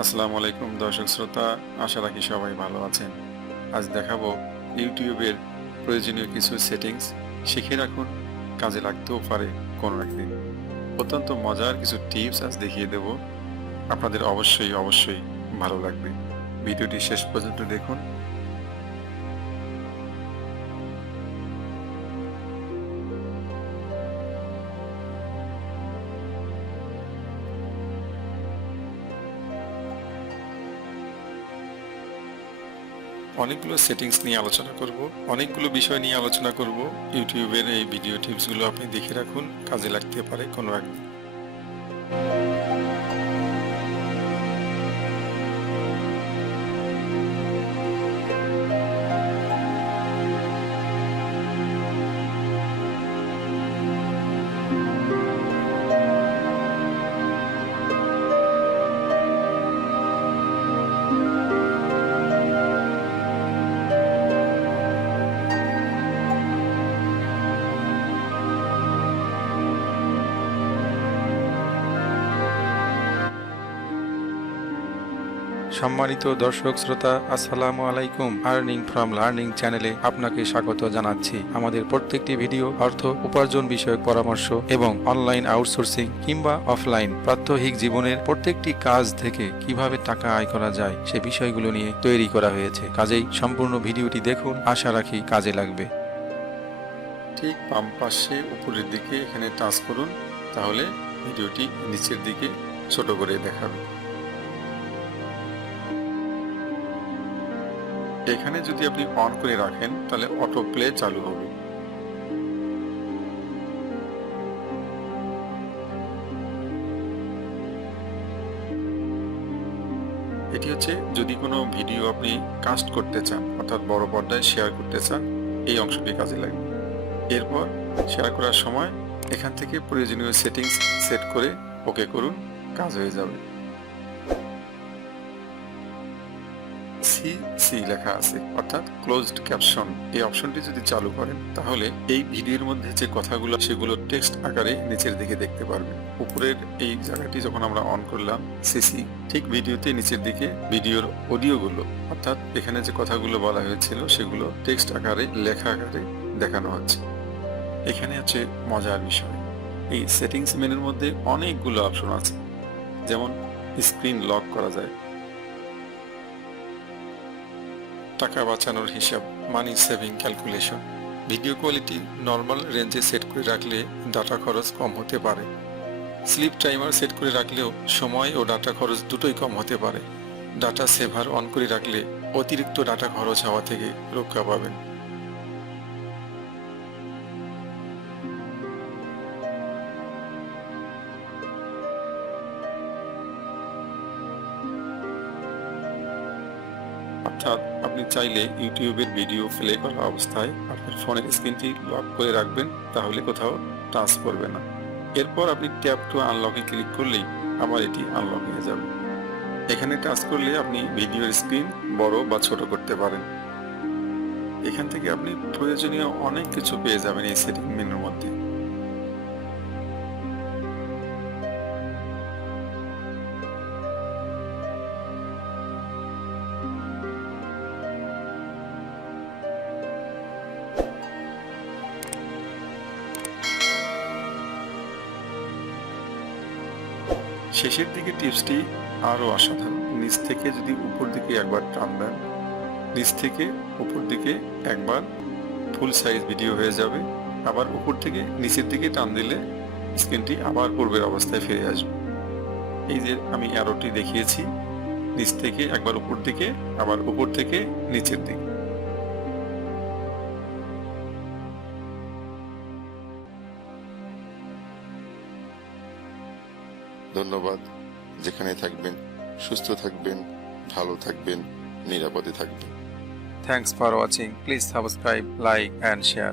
আসসালামু আলাইকুম, দর্শক শ্রোতা। আশা রাখি সবাই ভালো আছেন। আজ দেখাবো ইউটিউবের প্রয়োজনীয় কিছু সেটিংস। শিখে রাখুন, কাজে লাগতেও পারে কোনো একদিন। অত্যন্ত মজার কিছু টিপস আজ দেখিয়ে দেব। আপনাদের অবশ্যই অবশ্যই ভালো লাগবে। ভিডিওটি শেষ পর্যন্ত দেখুন। অনেকগুলো সেটিংস নিয়ে আলোচনা করব, অনেকগুলো বিষয় নিয়ে আলোচনা করব। ইউটিউবের এই ভিডিও টিপসগুলো আপনি দেখে রাখুন, কাজে লাগতে পারে কোনো একদিন সম্মানিত দর্শক, শ্রোতা, আসসালামু আলাইকুম। আর্নিং ফ্রম লার্নিং চ্যানেলে আপনাকে স্বাগত জানাচ্ছি। আমাদের প্রত্যেকটি ভিডিও অর্থ, উপার্জন বিষয়ক পরামর্শ এবং অনলাইন আউটসোর্সিং কিংবা অফলাইন প্রাত্যহিক জীবনের প্রত্যেকটি কাজ থেকে কীভাবে টাকা আয় করা যায়, সে বিষয়গুলো নিয়ে তৈরি করা হয়েছে। কাজেই সম্পূর্ণ ভিডিওটি দেখুন, আশা রাখি কাজে লাগবে। ঠিক বাম পাশে উপরের দিকে এখানে টাচ করুন, তাহলে ভিডিওটি নিচের দিকে ছোট করে দেখাবে। এখানে যদি আপনি অন করে রাখেন, তাহলে অটো প্লে চালু হবে। এটি হচ্ছে, যদি কোনো ভিডিও আপনি কাস্ট করতে চান, অর্থাৎ বড় পর্দায় শেয়ার করতে চান, এই অংশটি কাজে লাগবে এরপর শেয়ার করার সময় এখান থেকে প্রয়োজনীয় সেটিংস সেট করে ওকে করুন, কাজ হয়ে যাবে। সি সি লেখা আছে। অর্থাৎ ক্লোজড ক্যাপশন এই অপশনটি যদি চালু করেন, তাহলে এই ভিডিওর মধ্যে যে কথাগুলো, সেগুলো টেক্সট আকারে নিচের দিকে দেখতে পারবেন। উপরের এই জায়গাটি যখন আমরা অন করলাম সিসি ঠিক ভিডিওতে নিচের দিকে ভিডিওর অডিওগুলো অর্থাৎ এখানে যে কথাগুলো বলা হয়েছিল, সেগুলো টেক্সট আকারে, লেখা আকারে দেখানো হচ্ছে। এখানে হচ্ছে মজার বিষয়। এই সেটিংস মেনুর মধ্যে অনেকগুলো অপশন আছে। যেমন স্ক্রিন লক করা যায়। টাকা বাঁচানোর হিসাব money saving calculation video quality normal রেঞ্জে সেট করে রাখলে ডাটা খরচ কম হতে পারে। স্লিপ টাইমার সেট করে রাখলেও সময় ও ডাটা খরচ দুটোই কম হতে পারে। ডাটা সেভার অন করে রাখলে অতিরিক্ত ডাটা খরচ হওয়া থেকে রক্ষা পাবেন। অর্থাৎ আপনি চাইলে ইউটিউবের ভিডিও প্লে করা অবস্থায় আপনার ফোনের স্ক্রিনটি লক করে রাখবেন, তাহলে কোথাও টাচ করবে না। এরপর আপনি ট্যাপ টু আনলকে ক্লিক করলেই আবার এটি আনলক হয়ে যাবে। এখানে টাচ করলে আপনি ভিডিওর স্ক্রিন বড় বা ছোট করতে পারেন। এখান থেকে আপনি প্রয়োজনীয় অনেক কিছু পেয়ে যাবেন এই সেটিং মেনুর মধ্যে। শেষের দিকে টিপসটি আরও অসাধারণ। নিচ থেকে যদি উপর দিকে একবার টান দেন, নিচ থেকে উপর দিকে একবার ফুল সাইজ ভিডিও হয়ে যাবে। আবার উপর থেকে নিচের দিকে টান দিলে স্ক্রিনটি আবার পূর্বের অবস্থায় ফিরে আসবে। এই যে আমি অ্যারোটি দেখিয়েছি, নিচ থেকে একবার উপর দিকে, আবার উপর থেকে নিচের দিকে। ধন্যবাদ। যেখানে থাকবেন, সুস্থ থাকবেন, ভালো থাকবেন, নিরাপদে থাকবেন। Thanks for watching please subscribe like and share